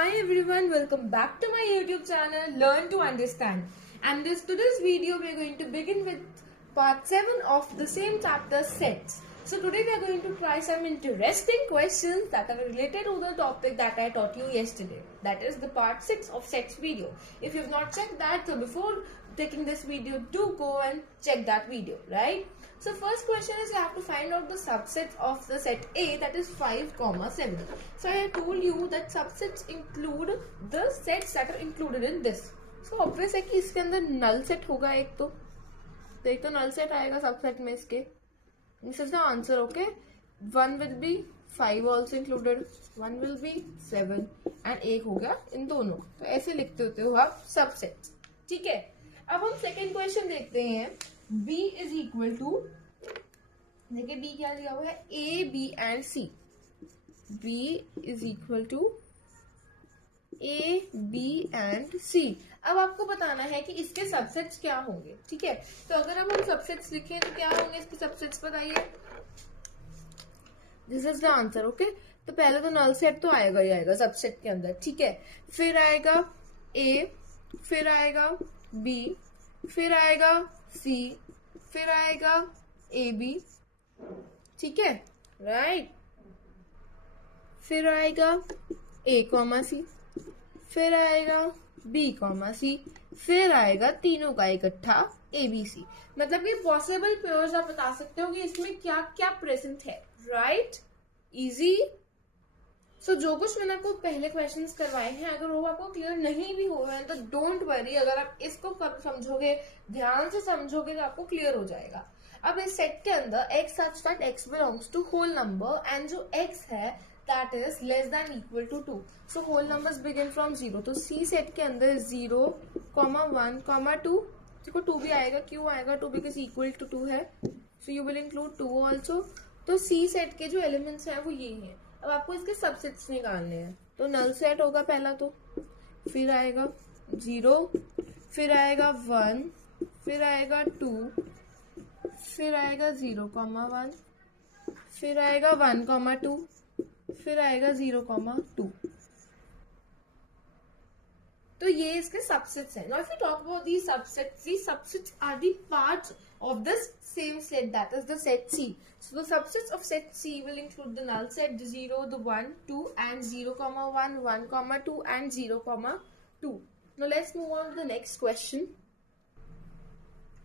Hi everyone, welcome back to my YouTube channel Learn to Understand. And today's video we are going to begin with part 7 of the same chapter sets. So today we are going to try some interesting questions that are related to the topic that I taught you yesterday. That is the part 6 of sets video. If you have not checked that, so before taking this video, do go and check that video, right? So first question is you have to find out the subsets of the set A, that is 5, 7. So I told you that subsets include the sets that are included in this. So obvious है कि इसके अंदर null set होगा एक तो null set आएगा subset में इसके. This is the answer, okay? 1 will be 5 also included, 1 will be 7 and एक हो गया इन दोनों. तो ऐसे लिखते होते हो आप subsets. ठीक है. अब हम सेकेंड क्वेश्चन देखते हैं. B is equal to, देखिए B क्या दिया हुआ है, A, B and C. B is equal to A, B and C. अब आपको बताना है कि इसके सबसेट्स क्या होंगे. ठीक है, तो अगर अब हम सबसेट्स लिखें तो क्या होंगे इसके सबसेट्स बताइए. This is the answer, okay. तो पहले तो नल सेट तो आएगा ही आएगा सबसेट के अंदर. ठीक है, फिर आएगा A, फिर आएगा B, फिर आएगा C, फिर आएगा AB. ठीक है, राइट. फिर आएगा A, C, फिर आएगा B, C, फिर आएगा तीनों का इकट्ठा ABC. मतलब कि पॉसिबल पेयर्स आप बता सकते हो कि इसमें क्या क्या प्रेजेंट है, राइट. इजी. सो जो कुछ मैंने आपको पहले क्वेश्चंस करवाए हैं, अगर वो आपको क्लियर नहीं भी हो रहे हैं तो डोंट वरी. अगर आप इसको समझोगे, ध्यान से समझोगे तो आपको क्लियर हो जाएगा. अब इस सेट के अंदर x such that x belongs to whole number and जो x है that is less than equal to 2. So whole numbers begin from 0. तो C सेट के अंदर 0, 1, 2. देखो 2 भी आएगा, क्यों आएगा 2? बिकॉज इक्वल टू 2 है. So you will include 2 also. तो C सेट के जो एलिमेंट्स हैं वो ये हैं. अब आपको इसके सबसेट्स निकालने हैं. तो नल सेट होगा पहला, तो फिर आएगा 0, फिर आएगा 1, फिर आएगा 2, फिर आएगा 0, 1, फिर आएगा 1, 2, फिर आएगा 0, 2. तो ये इसके सबसेट्स हैं. Now if you talk about these subsets are the parts of this same set, that is the set C. So the subsets of set C will include the null set, the 0, the 1, 2 and 0, 1, 1, 2 and 0, 2. Now let's move on to the next question.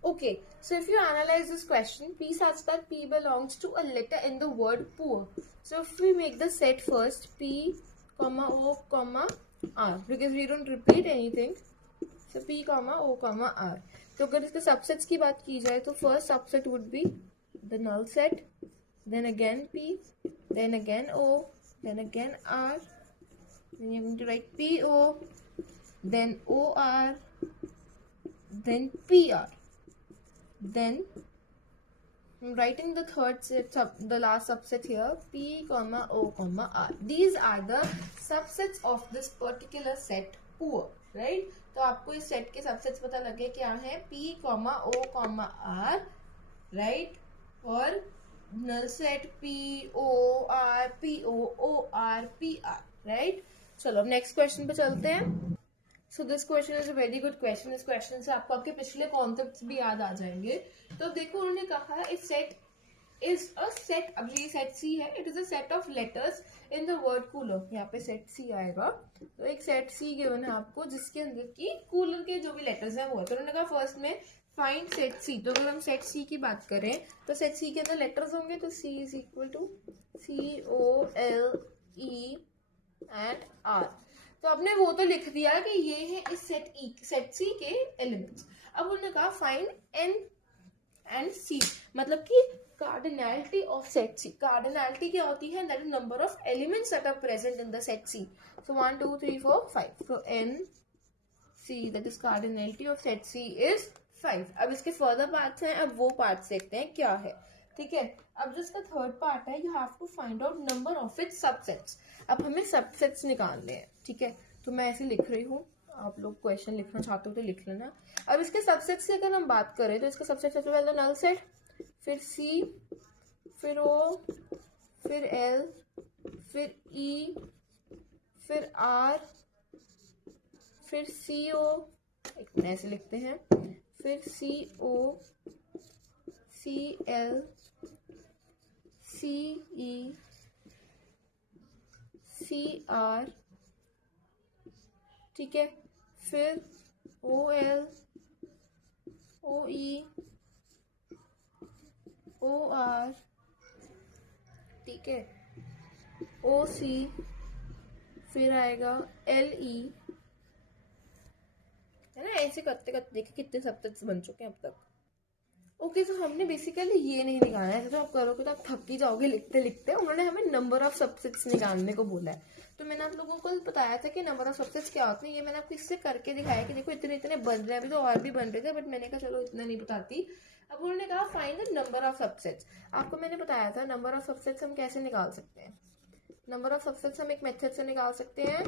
Okay, so if you analyze this question, P such that P belongs to a letter in the word poor. So if we make the set first, P, O, R, because we don't repeat anything. So P, O, R. तो अगर इसके subsets की बात की जाए तो first subset would be the null set, then again P, then again O, then again R. Then you're going to write PO, then OR, then PR. Then I'm writing the third set, the last subset here, P, O, R. These are the subsets of this particular set poor, right? तो आपको इस set के subsets पता लगे क्या है, P, O, R, right? और null set P, O, R, P, O, R, P, R, right? चलो अब नेक्स्ट क्वेश्चन पे चलते हैं. So this question is a very good question. इस क्वेश्चन से आपको आपके पिछले कॉन्सेप्ट्स भी याद आ जाएंगे. तो देखो उन्होंने कहा if set is a set, अब ये सेट सी है, it is a set of letters in the word cooler. यहाँ पे सेट सी आएगा. तो एक सेट सी गिवन है आपको जिसके अंदर की कूलर के जो भी लेटर्स हैं वो है. तो उन्होंने कहा फर्स्ट में फाइंड सेट सी. तो अगर हम सेट सी की बात करें तो सेट सी के अंदर लेटर्स होंगे. तो C is equal to COLE and R. तो आपने वो तो लिख दिया कि ये है इस सेट सी के एलिमेंट्स. अब उन्होंने कहा फाइंड N एंड C, मतलब कि cardinality of set C. Cardinality क्या होती है, that is number of elements that are present in the set C. So 1, 2, 3, 4, 5. So NC, that is cardinality of set C is 5. अब इसके further parts हैं, अब वो पार्ट्स देखते हैं क्या है. ठीक है, अब जो इसका थर्ड पार्ट है, you have to find out number of its subsets. अब हमें सबसेट्स निकालने हैं. ठीक है, तो मैं ऐसे लिख रही हूँ, आप लोग क्वेश्चन लिखना चाहते हो तो लिख लेना. अब इसके सबसेट्स की अगर हम बात करें तो इसका सबसेट सबसे पहले नल सेट, फिर C, फिर O, फिर L, फिर E, फिर R, फिर CO, एक मिनट ऐसे लिखते हैं, फिर CO, CL, CE, CR, ठीक है, फिर OL, OE, OR, ठीक है, OC, फिर आएगा LE, है ना। ऐसे करते करते देखिए कितने सब्जेक्ट्स बन चुके हैं अब तक। ओके, तो हमने बेसिकली ये नहीं निकालना है, तो आप करोगे तो आप थक ही जाओगे लिखते लिखते। उन्होंने हमें नंबर ऑफ सब्जेक्ट्स निकालने को बोला है। तो मैंने आप लोगों को बताया था कि नंबर ऑफ सब्जेक्ट्स क्या होते हैं, ये मैंने आपको इससे करके दिखाया कि देखो इतने इतने बन रहे हैं। अभी तो और भी बन रहे थे, बट मैंने कहा चलो इतना नहीं बताती। अब उन्होंने कहा find the number of subjects. आपको मैंने बताया था नंबर ऑफ सब्जेक्ट्स हम कैसे निकाल सकते हैं। नंबर ऑफ सब्जेक्ट्स हम एक मेथड से निकाल सकते हैं,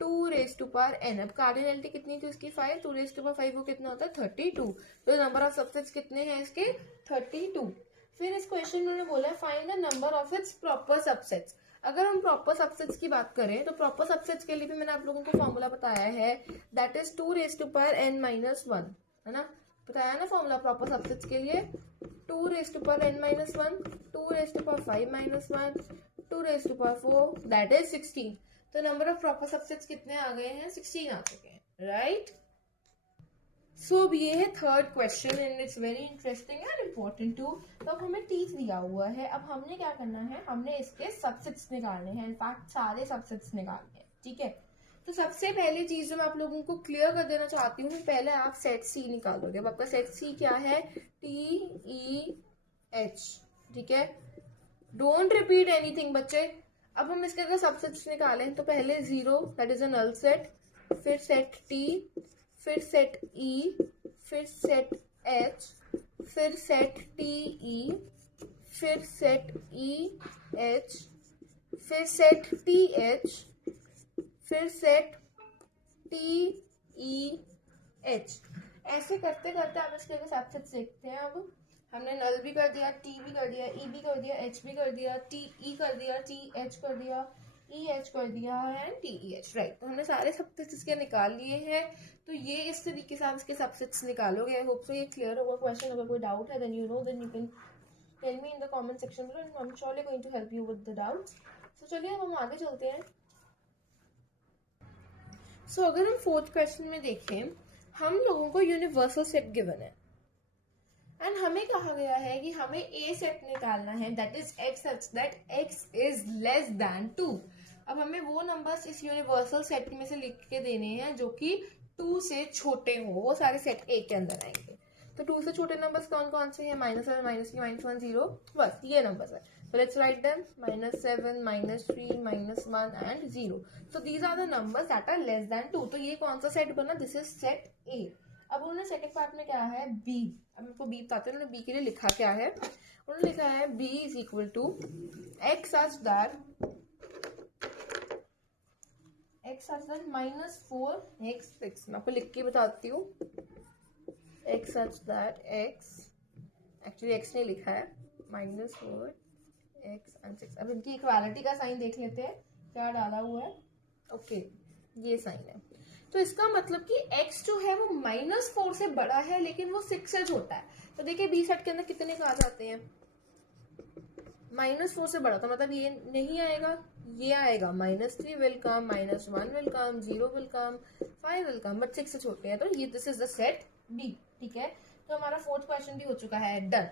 2 रेज़ टू पावर n। अब कार्डिनलिटी कितनी थी उसकी 5, 2 रेज़ टू पावर 5 वो कितना होता है 32। तो नंबर ऑफ सब्जेक्ट्स कितने हैं इसके 32। फिर इस क्वेश्चन में उन्होंने बोला है find the number of it's proper subsets. अगर हम प्रॉपर सबसेट्स की बात करें तो प्रॉपर सबसेट्स के लिए भी मैंने आप लोगों को फॉर्मूला बताया है, that is 2 raise to power n minus 1, है ना। बताया ना फॉर्मूला प्रॉपर सबसेट्स के लिए, 2 raise to power n minus 1, 2 raise to power 5 minus 1, 2 raise to power 4, that is 16। तो नंबर ऑफ प्रॉपर सबसेट्स कितने आ गए हैं 16 आ चुके हैं, राइट। सो अब ये है third question and it's very interesting and important too. तो अब हमें टीच दिया हुआ है, अब हमने क्या करना है, हमने इसके सबसेट्स निकालने हैं, इनफैक्ट सारे सबसेट्स निकालने हैं, ठीक है। तो सबसे पहली चीज जो मैं आप लोगों को क्लियर कर देना चाहती हूँ, पहले आप सेट सी निकालोगे। अब आपका सेट सी क्या है, TEH, ठीक है। डोंट रिपीट एनीथिंग बच्चे। अब हम इसके अगर सबसेट्स निकालें तो पहले 0 that is a null set, फिर सेट T, फिर सेट E, फिर सेट H, फिर सेट TE, फिर सेट EH, फिर सेट TH, फिर सेट TEH। ऐसे करते करते आप इसके अगर सबसेट्स देखते हैं। अब हमने नल भी कर दिया, टी भी कर दिया, ई भी कर दिया, एच भी कर दिया, TE कर दिया, TH कर दिया, EH कर दिया एंड TEH, राइट। तो हमने सारे सबसेट्स इसके निकाल लिए हैं। तो ये इस तरीके से आप इसके सबसेट्स निकालोगे। आई होप सो ये क्लियर होगा क्वेश्चन। अगर कोई डाउट है then you can tell me in the comment section below and I am surely going to help you with the doubts. So चलिए अब हम आगे चलते हैं। सो अगर हम फोर्थ क्वेश्चन में देखें, हम लोगों को यूनिवर्सल सेट गिवन है एंड हमें कहा गया है कि हमें ए सेट निकालना है, that is x such that x is less then 2। अब हमें वो नंबर्स इस यूनिवर्सल सेट में से लिख के देने हैं जो कि 2 से छोटे हो, वो सारे सेट ए के अंदर आएंगे। तो 2 से छोटे नंबर्स कौन कौन से हैं, -7, -3, -1, 0, बस ये नंबर्स है। So let's write them, -7, -3, -1 and 0. So these are the numbers that are less than 2. तो ये कौन सा सेट बना, दिस इज सेट A। अब उन्होंने सेकंड पार्ट में क्या है B। अब आपको B बताते हैं उन्होंने B के लिए लिखा क्या है। उन्होंने लिखा है B is equal to x such that -4x6। मैं आपको लिख के बताती हूँ, x such that x, actually x नहीं लिखा है, -4x and 6। अब इनकी इक्वालिटी का साइन देख लेते हैं क्या डाला हुआ है। ओके, ये साइन है। तो इसका मतलब कि x जो है वो -4 से बड़ा है लेकिन वो 6 से छोटा है। तो देखिए बी सेट के अंदर कितने कहा जाते हैं, -4 से बड़ा, तो मतलब ये नहीं आएगा, ये आएगा, -3 will come, -1 will come, 0 will come, 5 will come, but 6 से छोटे हैं। तो ये this is the set B, ठीक है। तो हमारा फोर्थ क्वेश्चन भी हो चुका है डन।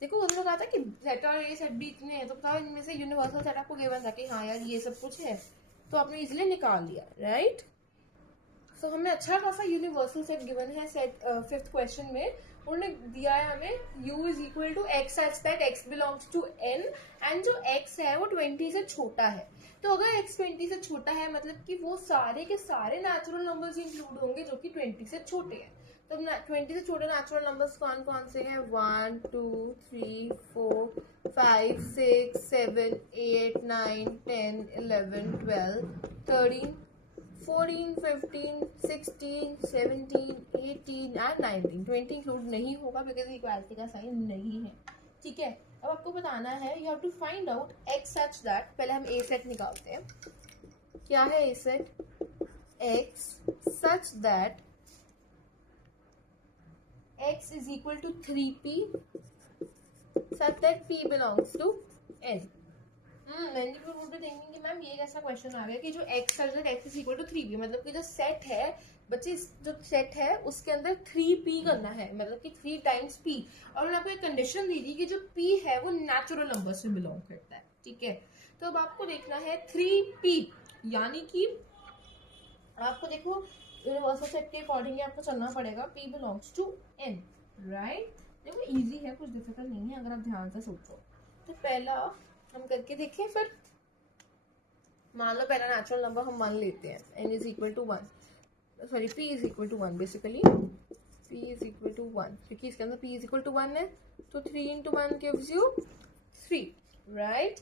देखो उन्होंने कहा था कि सेट और ए सेट भी इतने हैं, तो बताओ इनमें से यूनिवर्सल सेट आपको गिवन था कि हाँ यार ये सब कुछ है, तो आपने इजिली निकाल लिया, राइट। सो हमें अच्छा खासा यूनिवर्सल सेट गिवन है सेट फिफ्थ क्वेश्चन में। उन्होंने दिया है हमें u is equal to x such that x belongs to n and जो x है वो 20 से छोटा है। तो अगर x 20 से छोटा है मतलब कि वो सारे के सारे नेचुरल नंबर्स इंक्लूड होंगे जो कि 20 से छोटे हैं। तो 20 से छोटे नेचुरल नंबर्स कौन कौन से हैं, 1 2 3 4 5 6 7 8 9 10 11 12 13 14 15 16 17 18 एंड 19। 20 इंक्लूड नहीं होगा बिकॉज इक्वालिटी का साइन नहीं है, ठीक है। अब आपको बताना है, you have to find out x such that, पहले हम ए सेट निकालते हैं। क्या है A set, x such that x is equal to 3p such that p belongs to n. मैंने भी बोल देंगे कि मैम ये कैसा क्वेश्चन आ गया कि जो x such that x is equal to 3p, मतलब कि जो सेट है बच्चे, जो सेट है उसके अंदर 3p करना है, मतलब कि 3 टाइम्स p, और मैंने आपको एक कंडीशन दी थी कि जो p है वो नेचुरल नंबर से बिलोंग करता है, ठीक है। तो अब आपको देखना है 3p, यानी कि आपको देखो यूनिवर्सल सेट के अकॉर्डिंग आपको चलना पड़ेगा, p belongs to n, right. देखो इजी है, कुछ डिफिकल्ट नहीं है अगर आप ध्यान से सोचो। तो पहला हम करके देखें, फिर मान लो पहला नेचुरल नंबर हम 1 लेते हैं, n is equal to 1, sorry p is equal to 1, basically p is equal to 1, क्योंकि इसके अंदर p इज इक्वल टू 1 है, तो 3 into 1 gives you 3, right.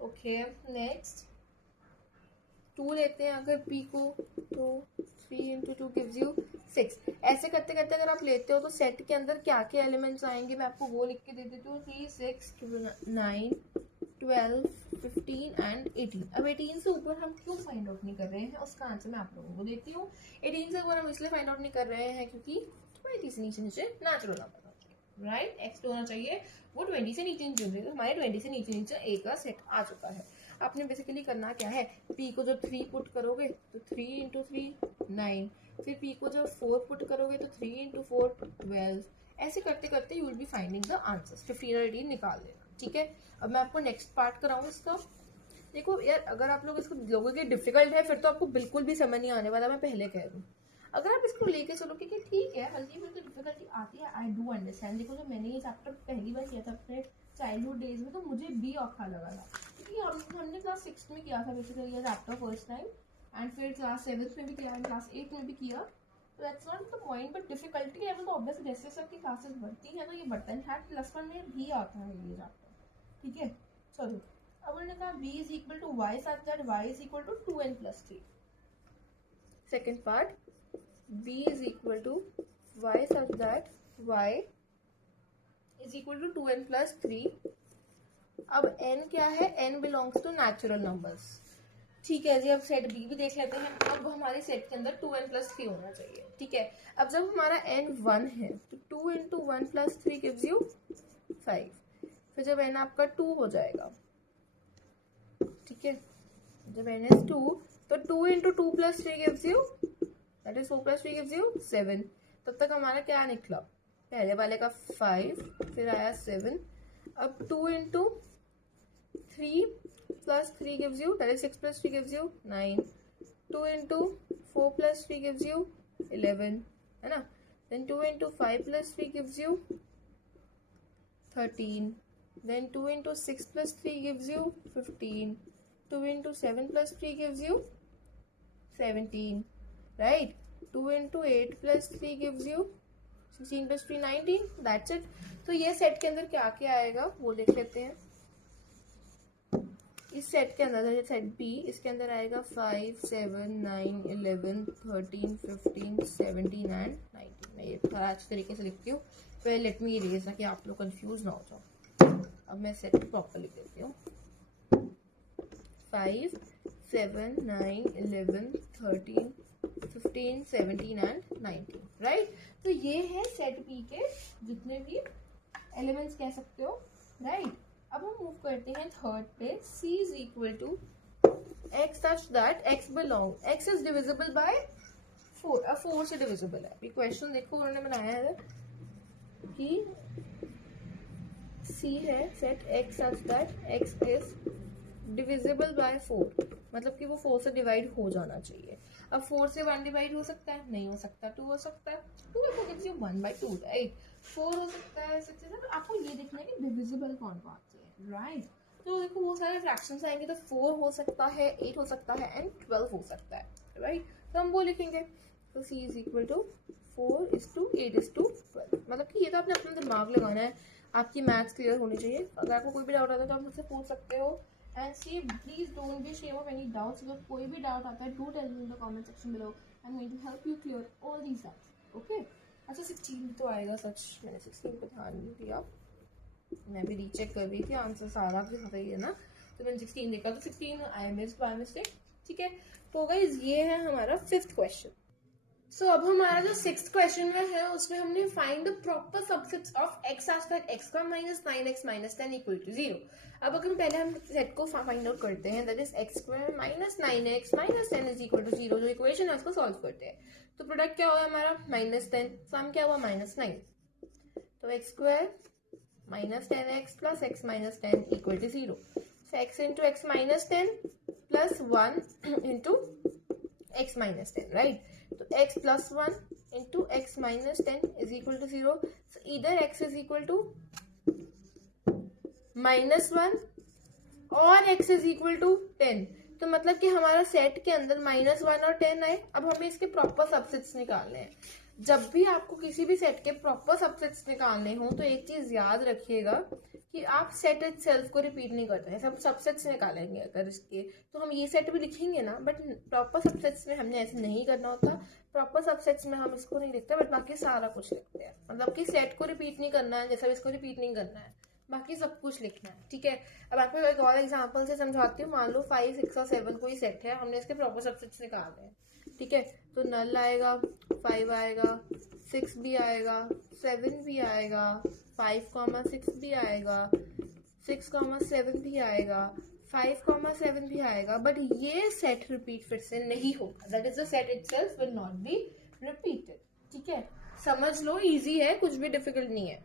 Okay, next 2 लेते हैं अगर p को, तो 3 इंटू 2 गिव्स यू 6। ऐसे करते करते अगर आप लेते हो तो सेट के अंदर क्या क्या एलिमेंट्स आएंगे, मैं आपको वो लिख के दे देती हूँ, 3, 6, 9, 12, 15 एंड 18। अब 18 से ऊपर हम क्यों फाइंड आउट नहीं कर रहे हैं, उसका आंसर मैं आप लोगों को देती हूँ। 18 से ऊपर हम इसलिए फाइंड आउट नहीं कर रहे हैं क्योंकि 20 से नीचे नीचे नेचुरल नंबर होना चाहिए, राइट। एक्स होना चाहिए वो 20 से नीचे नीचे, तो हमारे 20 से नीचे नीचे ए का सेट आ चुका है। आपने बेसिकली करना क्या है, p को जब 3 पुट करोगे तो 3 इंटू 3 9, फिर p को जब 4 पुट करोगे तो 3 इंटू 4 12, ऐसे करते करते you will be finding the answers. 15 और 18 निकाल लेना, ठीक है। अब मैं आपको नेक्स्ट पार्ट कराऊँ इसका। देखो यार, अगर आप लोग इसको लोगों के डिफिकल्ट है फिर तो आपको बिल्कुल भी समझ नहीं आने वाला, मैं पहले कह दूँ। अगर आप इसको लेके चलो कि ठीक है हल्की फुल्की डिफिकल्टी आती है, आई डू अंडरस्टैंड। देखो जब मैंने ये चैप्टर पहली बार किया था अपने चाइल्डहुड डेज में, तो मुझे भी औखा लगा था, क्योंकि हमने क्लास 6 में किया था बेसिकली ये चैप्टर फर्स्ट टाइम, एंड फिर क्लास 7 में भी किया, एंड क्लास 8 में भी किया। तो that's not the point, but difficulty level तो ऑब्वियसली जैसे सबकी क्लासेस बढ़ती है तो ये बढ़ता है। इनफैक्ट +1 में भी आता है ये चैप्टर, ठीक है। चलो अब उन्होंने कहा b is equal to y such that y is equal to 2n + 3। Second part, b is equal to y such that y is equal to 2n + 3। अब n क्या है, n belongs to natural numbers, ठीक है जी। अब set b भी देख लेते हैं। अब हमारे सेट के अंदर 2n + 3 होना चाहिए, ठीक है। अब जब हमारा n 1 है तो 2 इंटू 1 + 3 गिव्स यू 5। फिर जब n आपका 2 हो जाएगा, ठीक है, जब n is 2 तो 2 into 2 + 3 gives you, that is 4 + 3 gives you 7। तब तक हमारा क्या निकला, पहले वाले का 5, फिर आया 7। अब 2 into 3 + 3 gives you, that is 6 + 3 gives you 9. 2 into 4 + 3 gives you 11, है ना। Then 2 into 5 + 3 gives you 13. Then 2 into 6 + 3 gives you 15. 2 into 7 + 3 gives you 17, right? 2 into 8 + 3 gives you 16 + 3 19. That's it. तो ये सेट के अंदर क्या क्या आएगा वो देख लेते हैं। इस सेट के अंदर, ये सेट बी, इसके अंदर आएगा 5 7 9 11 13 15 17 एंड 19। मैं ये थोड़ा अच्छे तरीके से लिखती हूँ, फिर लेट मी इरेज ना कि आप लोग कंफ्यूज ना हो जाओ। अब मैं सेट प्रॉपर लिख देती हूँ, 5 7 9 11 13 15 17 एंड 19, राइट। तो ये है सेट बी के जितने भी एलिमेंट्स कह सकते हो, राइट। अब हम मूव करते हैं थर्ड पे, c is equal to x such that x is divisible by 4, 4 से डिविजिबल है। ये क्वेश्चन देखो उन्होंने बनाया है कि c है set x such that x is divisible by 4, मतलब कि वो 4 से डिवाइड हो जाना चाहिए। अब 4 से 1 डिवाइड हो सकता है, नहीं हो सकता, 2 हो सकता है, 2 देखो गिव्स यू 1/2, राइट। 4 हो सकता है, 6 है, तो आपको ये देखना है कि डिविजिबल कौन कौन से है, राइट। तो देखो वो सारे फ्रैक्शंस आएंगे, तो 4 हो सकता है, 8 हो सकता है एंड 12 हो सकता है, राइट। तो हम वो लिखेंगे, तो c is equal to 4 is to 8 is to 12। मतलब कि ये तो आपने अपना दिमाग लगाना है, आपकी मैथ्स क्लियर होनी चाहिए। अगर आपको कोई भी डाउट आता है तो आप मुझसे पूछ सकते हो। And see please don't be share of any doubts, अगर कोई भी डाउट आता है do tell me in the comment section below, I am going to help you clear all these doubts, okay. अच्छा 16 तो आएगा, सच मैंने 16 पे ध्यान नहीं दिया, मैं भी रीचेक कर रही थी, आंसर सारा आपके साथ ही है ना, तो मैंने 16 देखा, तो 16 आई मिस्ड बाय मिस्टेक, ठीक है, तो गाइस ये है हमारा 5th क्वेश्चन। सो अब हमारा जो 6th क्वेश्चन में है उसमें हमने find the proper subsets of x such that x का minus 9x minus 10 equal to 0। अब अगर पहले हम सेट को फाइंड आउट करते हैं, that is x square minus 9x minus 10 is equal to 0, जो इक्वेशन है उसको सॉल्व करते हैं। तो प्रोडक्ट क्या हुआ हमारा माइनस 10, सम क्या हुआ माइनस 9। तो x square minus 10x plus x minus 10 equal to 0। So x into x minus 10 plus 1 into x minus 10, right. तो x plus 1 into x minus 10 is equal to 0। So इधर x is equal to minus 1 और x is equal to 10। तो मतलब कि हमारा set के अंदर minus 1 और 10 आए। अब हमें इसके प्रॉपर सबसेट्स निकालने हैं। जब भी आपको किसी भी सेट के प्रॉपर सबसेट्स निकालने हो तो एक चीज याद रखिएगा कि आप सेट इटसेल्फ को रिपीट नहीं करते हैं, सब सबसेट्स निकालेंगे अगर इसके, तो हम ये सेट भी लिखेंगे ना, बट प्रॉपर सबसेट्स में हमने ऐसे नहीं करना होता। प्रॉपर सबसेट्स में हम इसको नहीं लिखते, बट बाकी सारा कुछ लिखते हैं। मतलब कि सेट को रिपीट नहीं करना है, जैसा इसको रिपीट नहीं करना है, बाकी सब कुछ लिखना है, ठीक है। अब आपको एक और एग्जांपल से समझाती हूँ। मान लो 5, 6 और 7 कोई सेट है, हमने इसके प्रॉपर सबसेट्स निकालने हैं, ठीक है। तो नल आएगा, 5 आएगा, 6 भी आएगा, 7 भी आएगा, 5, 6 भी आएगा, 6, 7 भी आएगा, 5, 7 भी आएगा। बट ये सेट रिपीट फिर से नहीं होगा, that is the set itself will not be repeated, ठीक है। समझ लो, इजी है, कुछ भी डिफिकल्ट नहीं है।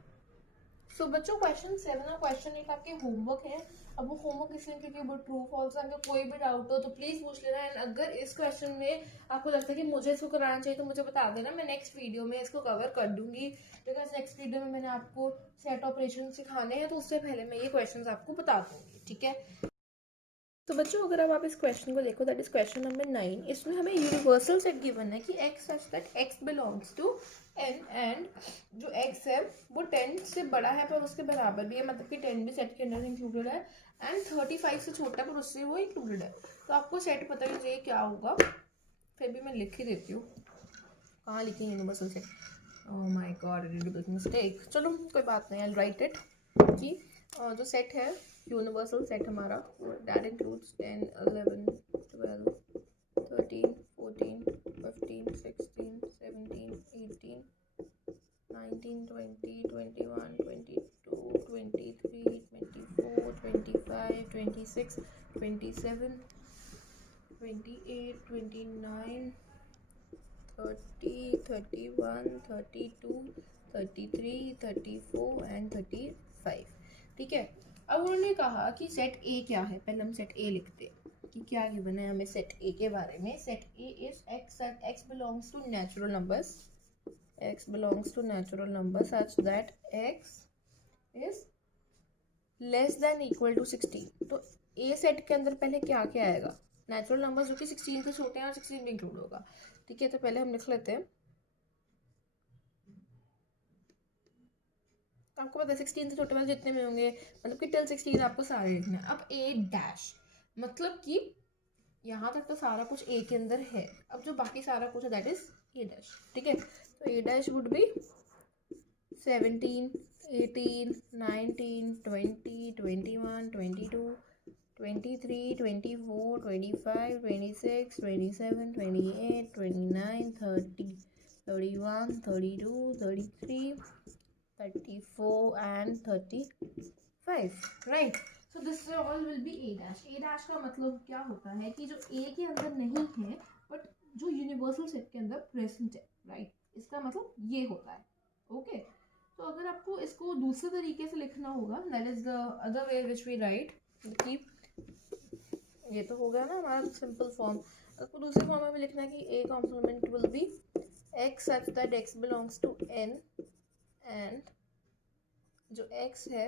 सो बच्चों क्वेश्चन 7 और क्वेश्चन 8 आपके होमवर्क है। अब वो होमवर्क इसलिए क्योंकि वो ट्रू फॉल्स है, अगर कोई भी डाउट हो तो प्लीज पूछ लेना। एंड अगर इस क्वेश्चन में आपको लगता है कि मुझे इसको कराना चाहिए तो मुझे बता देना, मैं नेक्स्ट वीडियो में इसको कवर कर दूंगी। बिकॉज नेक्स्ट वीडियो में मैंने आपको सेट ऑपरेशन सिखाने हैं, तो उससे पहले मैं ये क्वेश्चन आपको बता दूंगी, ठीक है। तो बच्चों अगर अब आप इस क्वेश्चन को देखो, दैट इज क्वेश्चन नंबर 9। इसमें हमें यूनिवर्सल सेट गिवन है कि x such that x belongs to n and जो x है वो 10 से बड़ा है पर उसके बराबर भी है, मतलब कि 10 भी सेट के अंदर इंक्लूडेड है, एंड 35 से छोटा पर उससे वो इंक्लूडेड है। तो आपको सेट पता ही चाहिए क्या होगा, फिर भी मैं लिख ही देती हूँ। कहाँ लिखी universal set? Oh my God, I did a big mistake. चलो कोई बात नहीं, आई राइट इट कि जो सेट है यूनिवर्सल सेट हमारा, दैट इंक्लूड्स 10, 11, 12, 13, 14, 15, 16, 17, 18, 19, 20, 21, 22, 23, 24, 25, 26, 27, 28, 29, 30, 31, 32, 33, 34 एंड 35, ठीक है। अब उन्होंने कहा कि सेट ए क्या है, पहले हम सेट ए लिखते हैं कि क्या गिवन है हमें सेट ए के बारे में। Set A is x belongs to natural numbers, x belongs to natural number such that x is less than equal to 16। तो ए सेट के अंदर पहले क्या क्या आएगा, नेचुरल नंबर्स जो कि 16 से छोटे हैं और 16 भी इंक्लूड होगा, ठीक है। तो पहले हम लिख लेते हैं, आपको पता है 16 से छोटे वाले जितने भी होंगे, मतलब कि टिल 16 आपको सारे लिखना है। अब ए डैश मतलब कि यहाँ तक तो सारा कुछ ए के अंदर है, अब जो बाकी सारा कुछ है दैट इज ए डैश, ठीक है। तो ए dash would be 17, 18, 19, 20, 21, 22, 23, 24, 25, 26, 27, 28, 29, 30, 31, 32, 33, 34 and 35, right? So this all will be a dash. A dash का मतलब क्या होता है कि जो a के अंदर नहीं है बट जो यूनिवर्सल सेट के अंदर प्रेजेंट है, right? इसका मतलब ये होता है, ओके। तो अगर आपको इसको दूसरे तरीके से लिखना होगा, that is the other way which we write, कि ये तो हो गया ना हमारा सिंपल फॉर्म। आपको दूसरे फॉर्म में भी लिखना है कि a complement will be x such that x belongs to n and जो x है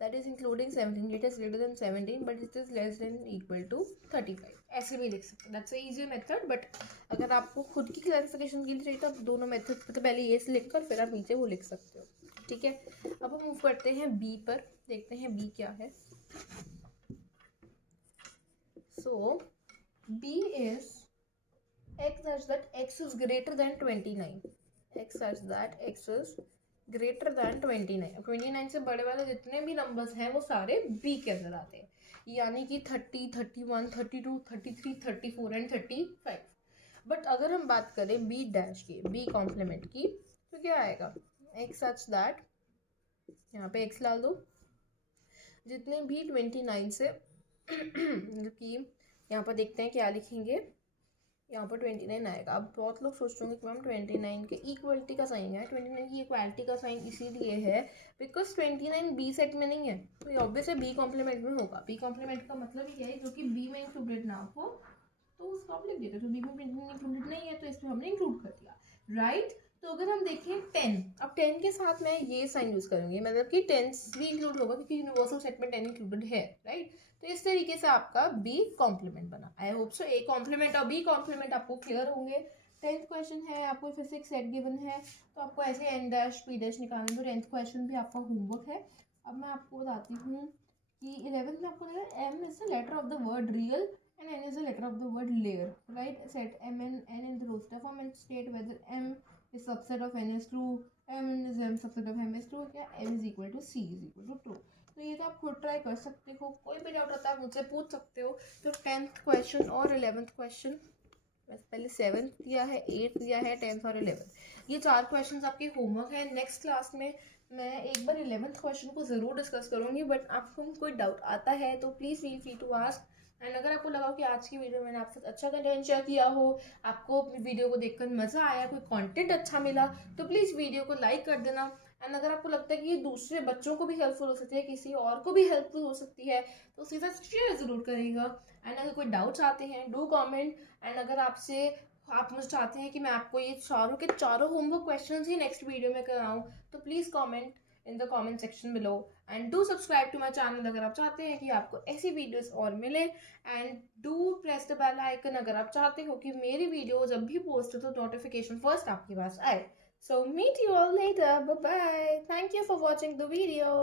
that is including 17, it is greater than 17 but it is less than equal to 35, ऐसे भी लिख सकते हैं। दैट्स इजी मेथड, बट अगर आपको खुद की क्लैरिफिकेशन के लिए चाहिए तो आप दोनों मेथड तो पहले ये से लिखकर फिर आप नीचे वो लिख सकते हो, ठीक है। अब हम मूव करते हैं b पर, देखते हैं b क्या है। सो b is x such that x is greater than 29, x such that x is greater than 29। 29 से बड़े वाले जितने भी नंबर्स हैं वो सारे b के अंदर आते हैं, यानी कि 30, 31, 32, 33, 34 एंड 35। बट अगर हम बात करें बी डैश की, बी कॉम्प्लीमेंट की, तो क्या आएगा, एक्स सच दैट, यहाँ पे एक्स डाल दो, जितने भी 29 से मतलब कि यहाँ पर देखते हैं क्या लिखेंगे, यहाँ पर 29 आएगा। अब बहुत लोग सोच रहे कि मैम 29 के इक्वलिटी का साइन है, 29 की इक्वालिटी का साइन इसीलिए है बिकॉज 29 बी सेट में नहीं है, तो ऑब्वियस है बी कॉम्प्लीमेंट में होगा। बी कॉम्प्लीमेंट का मतलब ये है जो कि बी में इंक्लूडेड ना हो तो उसको आप लिख देते, तो बी में इंक्लूडेड नहीं है तो इसमें हमने इंक्लूड कर दिया, राइट। तो अगर हम देखें 10, अब 10 के साथ मैं ये साइन यूज करूंगी, मतलब कि 10 भी इंक्लूड होगा क्योंकि यूनिवर्सल सेट में 10 इंक्लूडेड है, राइट। तो इस तरीके से आपका बी कॉम्प्लीमेंट बना। I hope so A complement और बी कॉम्प्लीमेंट आपको क्लियर होंगे। 10th क्वेश्चन है, आपको फिर से एक सेट गिवन है, तो आपको ऐसे एन डैश पी डैश निकालना, तो 10th क्वेश्चन भी आपका होमवर्क है। अब मैं आपको बताती हूँ कि 11th में आपको लगा M is the letter of the word real and n is the letter of the word layer, right? Set m and n in the roster form and state whether m is subset of n is true, m is m subset of m is true, या m is equal to c is equal to true। तो ये तो आप खुद try कर सकते हो, कोई भी डाउट आता है मुझसे पूछ सकते हो। तो 10th क्वेश्चन और 11th क्वेश्चन, पहले 7th दिया है, 8th दिया है, 10th और 11th, ये 4 क्वेश्चन आपके होमवर्क है। नेक्स्ट क्लास में मैं एक बार 11th क्वेश्चन को ज़रूर डिस्कस करूँगी, बट आपको कोई डाउट आता है तो please feel free to ask. And अगर आपको लगा कि आज की वीडियो मैंने आपके साथ अच्छा कंटेंट शेयर किया हो, आपको अपनी वीडियो को देखकर मज़ा आया, कोई कंटेंट अच्छा मिला, तो प्लीज़ वीडियो को लाइक कर देना। एंड अगर आपको लगता है कि ये दूसरे बच्चों को भी हेल्पफुल हो सकती है, किसी और को भी हेल्पफुल हो सकती है, तो उसके साथ शेयर ज़रूर करिएगा। एंड अगर कोई डाउट्स आते हैं डू कॉमेंट। एंड अगर आप मुझे चाहते हैं कि मैं आपको ये चारों के चारों होमवर्क क्वेश्चंस ही नेक्स्ट वीडियो में कराऊँ, तो please comment in the comment section below and do subscribe to my channel अगर आप चाहते हैं कि आपको ऐसी वीडियोस और मिले। And do press the bell icon अगर आप चाहते हो कि मेरी वीडियो जब भी पोस्ट हो तो नोटिफिकेशन फर्स्ट आपके पास आए। So meet you all later. Bye bye. Thank you for watching the video.